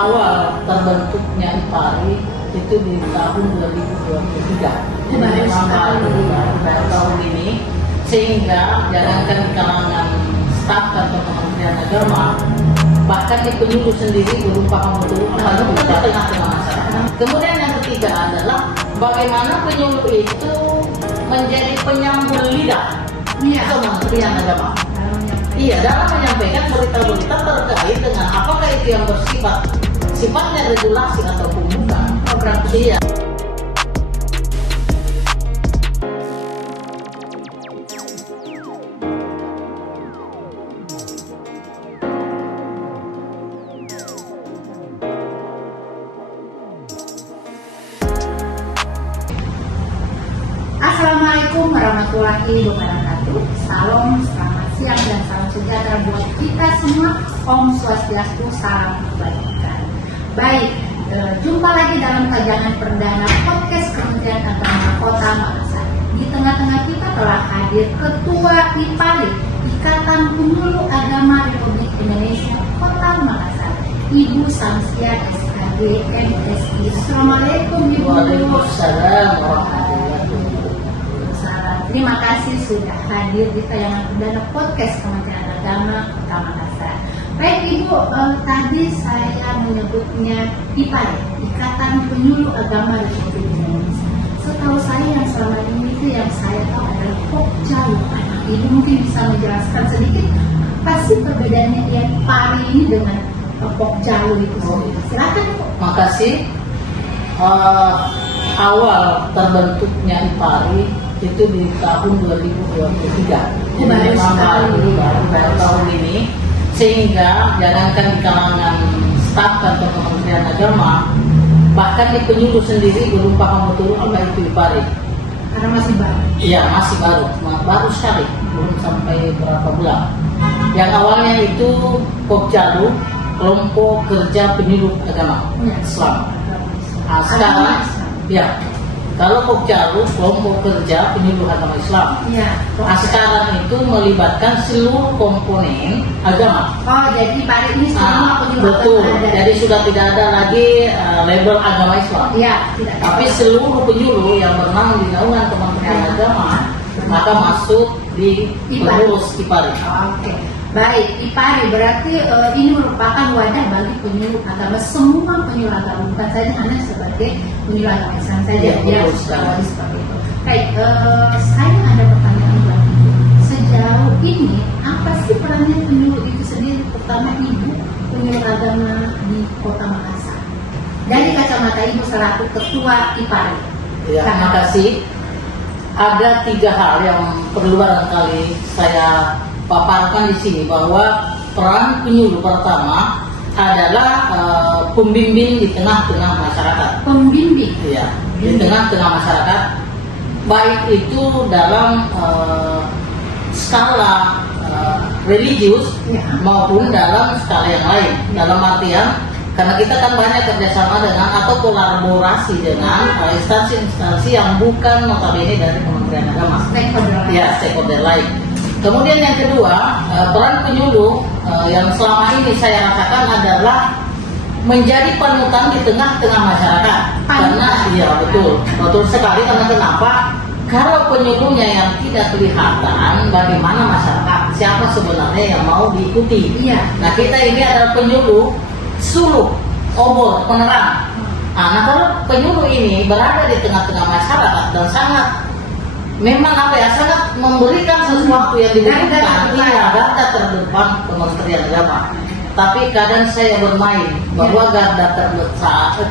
Awal terbentuknya IPARI itu di tahun 2023. Jadi baru tahun ini, sehingga jangankan di kalangan staf atau Kementerian Agama, bahkan di penyuluh sendiri belum paham betul apa itu di tengah-tengah masyarakat. Kemudian yang ketiga adalah bagaimana penyuluh itu menjadi penyambung lidah Kementerian Agama. Iya, dalam menyampaikan berita-berita terkait dengan apakah itu yang sifatnya regulasi ataupun bukan. Iya. Assalamualaikum warahmatullahi wabarakatuh. Salam, selamat siang dan salam sejahtera buat kita semua. Om Swastiastu, salam kebaikan. Baik, jumpa lagi dalam tajangan perdana podcast Kementerian Agama Kota Makassar. Di tengah-tengah kita telah hadir Ketua IPARI, Ikatan Penyuluh Agama Republik Indonesia Kota Makassar, Ibu Samsia SKG MSI. Assalamualaikum Ibu. Waalaikumsalam warahmatullahi wabarakatuh. Terima kasih sudah hadir di tayangan perdana podcast Kementerian Agama Kota Makassar. Baik Ibu, tadi saya menyebutnya IPARI, Ikatan Penyuluh Agama Republik Indonesia. Setahu saya yang selama ini itu yang saya tahu adalah Pokjalu. Ibu mungkin bisa menjelaskan sedikit apa sih perbedaannya IPARI ini dengan Pokjalu itu sendiri. Silakan Bu. Makasih. Awal terbentuknya IPARI itu di tahun 2023. Jadi baru tahun ini, sehingga jangankan di kalangan staf atau Kementerian Agama, bahkan di penyuluh sendiri belum paham betul apa itu IPARI. Karena masih baru. Iya, masih baru sekali, belum sampai berapa bulan. Yang awalnya itu Pokjalu, Kelompok Kerja Penyuluh Agama Islam. Nah, sekarang, ya, kalau Pokjalu, Kelompok Kerja Penyuluh Agama Islam. Iya. Nah, sekarang itu melibatkan seluruh komponen agama. Oh, jadi IPARI ini semua penyuluh Betul. agama ada. Jadi sudah tidak ada lagi label agama Islam. Iya, tidak. Tapi seluruh penyuluh yang bernama di naungan Kementerian Agama maka masuk di pengurus IPARI. Oh, oke. Baik, IPARI berarti ini merupakan wadah bagi penyuluh agama, semua penyuluh agama, bukan saja hanya sebagai penyuluh agama Islam saja. Ya, Seperti itu. Baik, saya ada pertanyaan buat Ibu. Sejauh ini apa sih perannya penyuluh itu sendiri, terutama Ibu penyuluh agama di Kota Makassar? Dari kacamata Ibu selaku Ketua IPARI. Ya, terima kasih. Ada 3 hal yang perlu barangkali saya paparkan di sini, bahwa peran penyuluh pertama adalah pembimbing di tengah-tengah masyarakat. Pembimbing. Ya, di tengah-tengah masyarakat, baik itu dalam skala religius maupun dalam skala yang lain. Dalam artian, karena kita kan banyak kerjasama dengan atau kolaborasi dengan instansi-instansi yang bukan notabene dari Kementerian Agama. Stakeholder lain. Kemudian yang kedua, peran penyuluh yang selama ini saya rasakan adalah menjadi panutan di tengah-tengah masyarakat. Karena iya betul sekali. Karena kenapa? Kalau penyuluhnya yang tidak kelihatan, bagaimana masyarakat, siapa sebenarnya yang mau diikuti? Iya. Nah, kita ini adalah penyuluh suluh, obor, penerang. Nah, kalau penyuluh ini berada di tengah-tengah masyarakat dan sangat sangat memberikan sesuatu yang dibutuhkan, garda terdepan Kementerian Agama. Tapi kadang saya bermain bahwa garda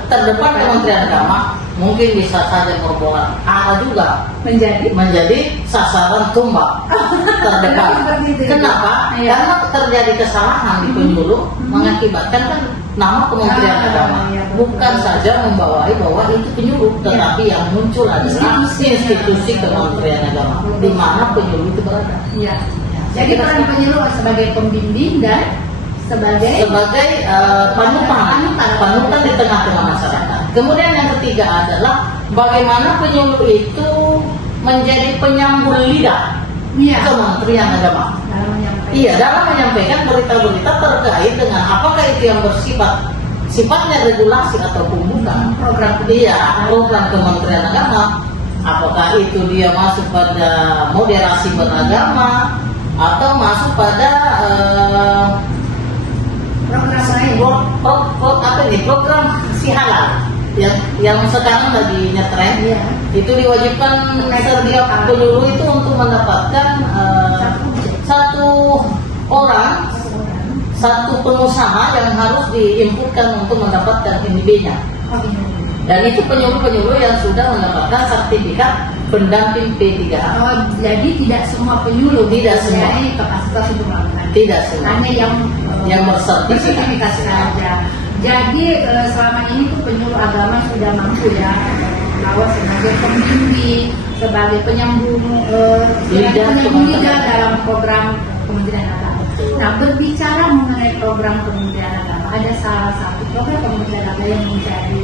terdepan Kementerian Agama mungkin bisa saja membawa juga menjadi sasaran tumbak terdepan. Kenapa? Karena terjadi kesalahan di penyuluh mengakibatkan kan nama Kementerian Agama bukan saja membawai bahwa itu penyuluh, tetapi yang muncul adalah institusi Kementerian Agama di mana penyuluh itu berada. Iya. Jadi peran penyuluh sebagai pembimbing dan sebagai panutan di tengah-tengah masyarakat. Kemudian yang ketiga adalah bagaimana penyuluh itu menjadi penyambung lidah Kementerian Agama. Iya, dalam menyampaikan berita-berita terkait dengan apakah itu yang bersifat sifatnya regulasi ataupun bukan. Program Kementerian Agama, apakah itu dia masuk pada moderasi beragama atau masuk pada program lain. program si halal yang sekarang lagi ngetren. Iya. Itu diwajibkan setiap penyuluh itu untuk mendapatkan satu orang, satu pengusaha yang harus diinputkan untuk mendapatkan NIB-nya. Dan itu penyuluh-penyuluh yang sudah mendapatkan sertifikat pendamping P3A. Oh, jadi tidak semua penyuluh, Tidak semua. Ini kapasitas untuk melakukan. Tidak semua. Hanya yang bersertifikat saja. Jadi selama ini tuh penyuluh agama sudah mampu ya bahwa sebagai pembimbing, sebagai penyambung lidah dalam program Kementerian Agama. Nah, berbicara mengenai program Kementerian Agama, ada salah satu program Kementerian Agama yang menjadi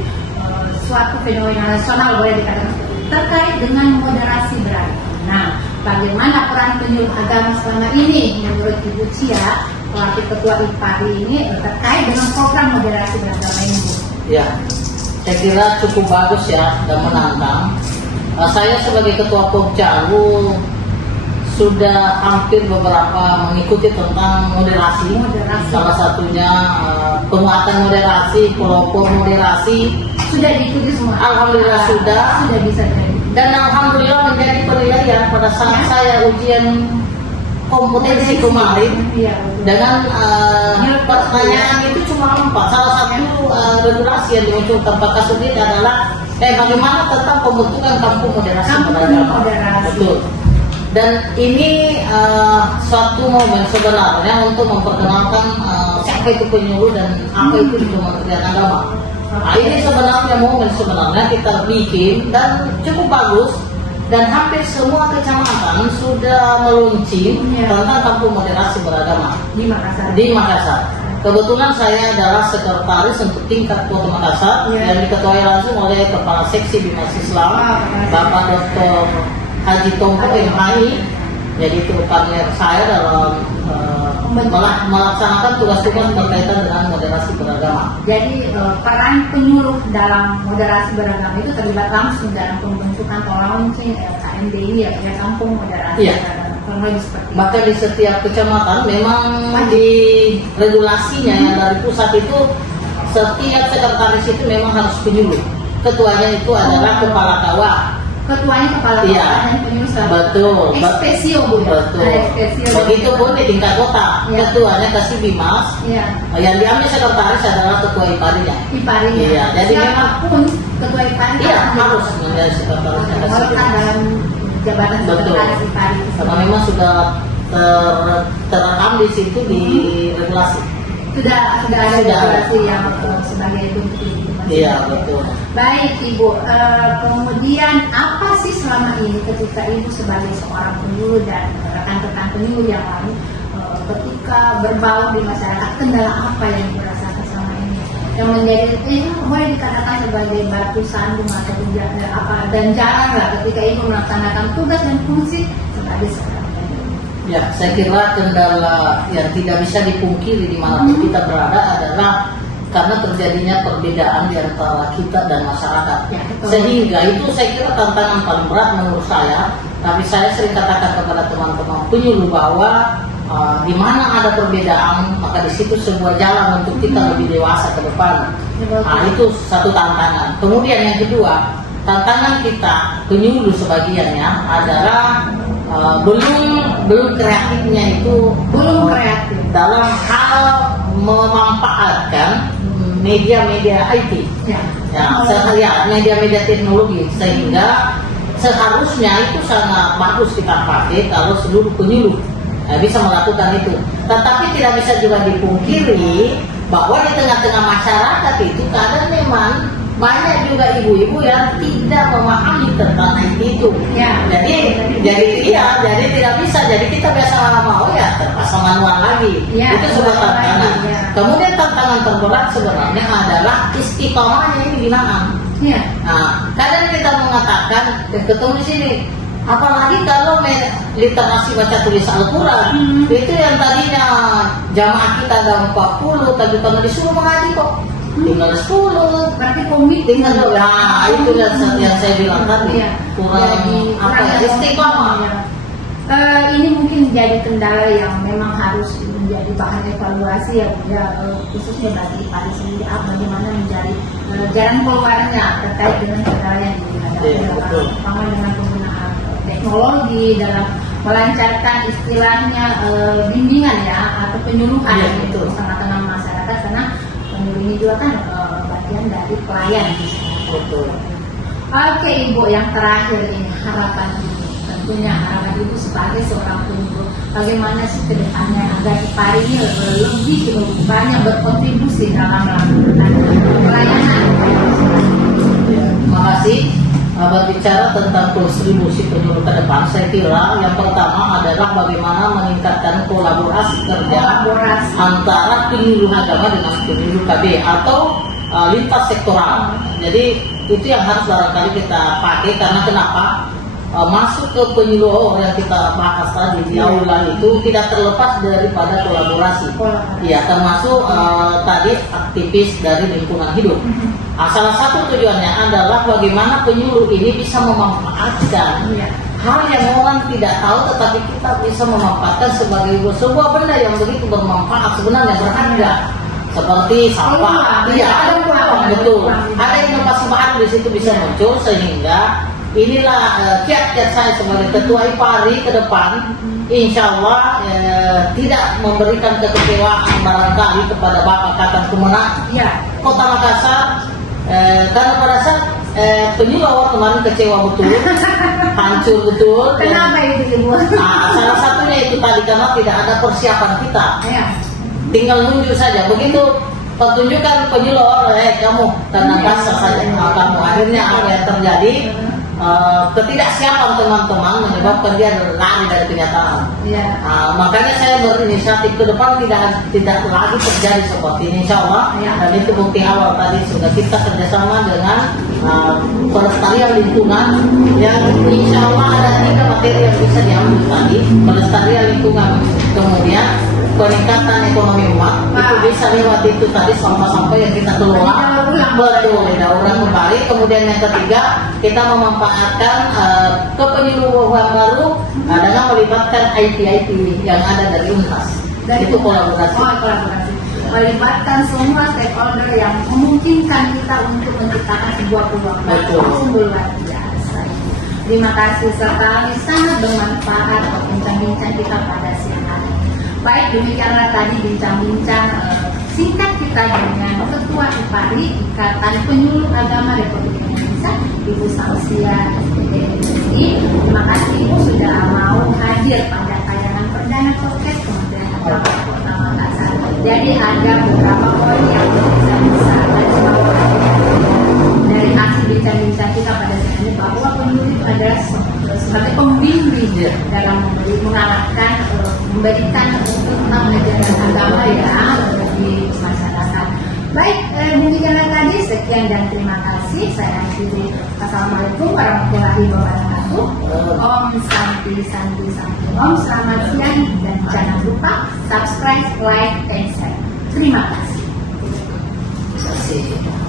suatu fenomena nasional, boleh dikatakan seperti itu, terkait dengan moderasi beragama. Nah, bagaimana peran penyuluh agama selama ini menurut Ibu Cia, wakil ketua IPARI ini, terkait dengan program moderasi beragama ini, Bu? Ya, saya kira cukup bagus ya dan menantang. Saya sebagai ketua Pokjalu sudah hampir beberapa mengikuti tentang moderasi. Salah satunya penguatan moderasi, pelopor moderasi. Sudah diikuti semua? Alhamdulillah sudah bisa jadi. Dan alhamdulillah menjadi penilaian pada saat saya ujian kompetensi kemarin. Iya, dengan pertanyaan itu cuma 4. Salah satu regulasi yang dimunculkan Pak Kasudin adalah bagaimana tentang pembentukan kampung moderasi beragama. Betul. Dan ini suatu momen sebenarnya untuk memperkenalkan siapa itu penyuluh dan apa itu di Kementerian Agama. Nah, ini sebenarnya momen kita bikin dan cukup bagus. Dan hampir semua kecamatan sudah meluncing tentang kampung moderasi beragama di Makassar. Kebetulan saya adalah sekretaris untuk tingkat Kota Makassar yang diketuai langsung oleh Kepala Seksi Bimas Islam, Bapak Dr. Haji Tongko MHI. Jadi itu partner saya dalam melaksanakan tugas-tugas berkaitan dengan moderasi beragama. Jadi peran penyuluh dalam moderasi beragama itu terlibat langsung dalam pembentukan atau launching KMDI ya, kampung moderasi beragama. Maka di setiap kecamatan memang di regulasinya yang dari pusat itu setiap sekretaris itu memang harus penyuluh. Ketuanya itu adalah kepala kawah. Ketuanya kepala kawah dan penyuluh betul. Ekspesio, Bu. Betul. Begitupun di tingkat kota, ketuanya kasih Bimas. Yang diambil sekretaris adalah ketua IPARI-nya. Iya, jadi siapapun ketua IPARI harus menjadi sekretarisnya kasih Bimas. Dalam jabatan sekretaris IPARI. Karena memang sudah terekam di situ di regulasi. Sudah ada regulasi yang sebagai bentuk itu. Iya, betul. Baik, Ibu. Kemudian apa sih selama ini ketika Ibu sebagai seorang penyuluh dan rekan-rekan penyuluh yang lain ketika berbaur di masyarakat, kendala apa yang Ibu rasakan selama ini yang menjadi boleh dikatakan sebagai batu sandung atau dan jarang lah ketika Ibu melaksanakan tugas dan fungsi sebagai seorang penyuluh? Ya, saya kira kendala yang tidak bisa dipungkiri dimanapun kita berada adalah karena terjadinya perbedaan di antara kita dan masyarakat. Sehingga itu saya kira tantangan paling berat menurut saya. Tapi saya sering katakan kepada teman-teman penyuluh bahwa di mana ada perbedaan, maka di situ sebuah jalan untuk kita lebih dewasa ke depan. Nah, itu satu tantangan. Kemudian yang kedua, tantangan kita penyuluh sebagiannya adalah belum kreatifnya itu dalam hal memanfaatkan media-media IT, media-media teknologi, sehingga seharusnya itu sangat bagus kita pakai kalau seluruh penyuluh bisa melakukan itu. Tetapi tidak bisa juga dipungkiri bahwa di tengah-tengah masyarakat itu kadang memang banyak juga ibu-ibu yang tidak memahami tentang IT itu. Jadi tidak bisa. Jadi kita biasa mau terpaksa manual lagi. Itu sebuah tantangan. Kemudian tantangan terberat sebenarnya adalah istiqomahnya ini binaan. Nah, kadang kita mengatakan ketemu di sini. Apalagi kalau literasi baca tulis Al-Quran, itu yang tadinya jamaah kita ada 40, tapi kalau disuruh mengaji kok tinggal 10. Berarti komit Tinggal ya itu yang saya bilang tadi, Iya. kurang Jadi, apa ya, kurang istiqomah. ya. Ini mungkin jadi kendala yang memang harus menjadi bahan evaluasi ya, Bu, ya, khususnya bagi Pak sendiri, bagaimana mencari jalan keluarnya terkait dengan kendala yang dihadapi Iya, dalam betul. terutama dengan penggunaan teknologi dalam melancarkan istilahnya bimbingan ya atau penyuluhan Iya, gitu betul. tengah-tengah masyarakat, karena penyuluh ini juga kan bagian dari pelayan. Betul. Oke Ibu, yang terakhir ini harapan Ibu. Tentunya harapan Ibu sebagai seorang penyuluh, bagaimana sih ke depannya agar Ipari ini lebih banyak berkontribusi dalam melakukan pelayanan. Ya, terima kasih. Berbicara tentang kontribusi penyuluh ke depan, saya kira yang pertama adalah bagaimana meningkatkan kolaborasi kerja Kolaborasi. antara penyuluh agama dengan penyuluh KB atau lintas sektoral. Jadi itu yang harus barangkali kita pakai, karena kenapa? Masuk ke penyuluh yang kita bahas tadi di aula itu tidak terlepas daripada kolaborasi. Ya, termasuk tadi aktivis dari lingkungan hidup. Salah satu tujuannya adalah bagaimana penyuluh ini bisa memanfaatkan Iya. hal yang orang tidak tahu, tetapi kita bisa memanfaatkan sebagai sebuah benda yang begitu bermanfaat, sebenarnya berharga, seperti sampah. Iya, ada peluang, betul. Ada inovasi baru di situ bisa muncul, sehingga inilah kiat-kiat saya sebagai ketua IPARI ke depan, insya Allah tidak memberikan kekecewaan barangkali kepada Bapak Kakang Kemenak Iya. Kota Makassar, karena pada saat penyuluh awal kemarin kecewa betul, hancur betul. Kenapa itu Ibu? Salah satunya itu tadi karena tidak ada persiapan kita, Ya. tinggal nunjuk saja. Begitu pertunjukan penyuluh, kamu tenang kasar saja, kamu akhirnya apa yang terjadi? Ketidaksiapan teman-teman menyebabkan dia lari dari kenyataan. Iya. Makanya saya berinisiatif ke depan tidak lagi terjadi seperti ini, insya Allah. Ya. Dan itu bukti awal tadi sudah kita kerjasama dengan pelestarian lingkungan, yang insya Allah ada 3 materi yang bisa diambil tadi: pelestarian lingkungan, kemudian peningkatan ekonomi umat. Itu bisa lewat itu tadi sampah-sampah yang kita kelola, betul, daur ulang kembali. Kemudian yang ketiga, kita memanfaatkan kepenyuluhan baru dengan melibatkan IT yang ada dari UNTAS. Itu kolaborasi. Kolaborasi. Melibatkan semua stakeholder yang memungkinkan kita untuk menciptakan sebuah peluang baru. Betul. Sungguh luar biasa. Terima kasih sekali, sangat bermanfaat bincang-bincang kita pada siang hari. Baik, demikianlah tadi bincang-bincang singkat kita dengan Ketua IPARI, Ikatan Penyuluh Agama Republik Indonesia, Ibu Sausia SPDMI. Terima kasih Ibu sudah mau hadir pada tayangan perdana podcast Kementerian Agama Kota Makassar. Jadi ada beberapa poin yang bisa dari hasil bincang-bincang kita pada saat ini, bahwa penyuluh itu adalah sebagai pembimbing dalam mengarahkan, memberikan tentang ajaran agama ya di masyarakat. Baik, demikianlah tadi, sekian dan terima kasih. Saya akhiri. Assalamualaikum warahmatullahi wabarakatuh. Om Santi Santi Santi Om. Selamat siang dan jangan lupa subscribe, like, and share. Terima kasih. Terima kasih.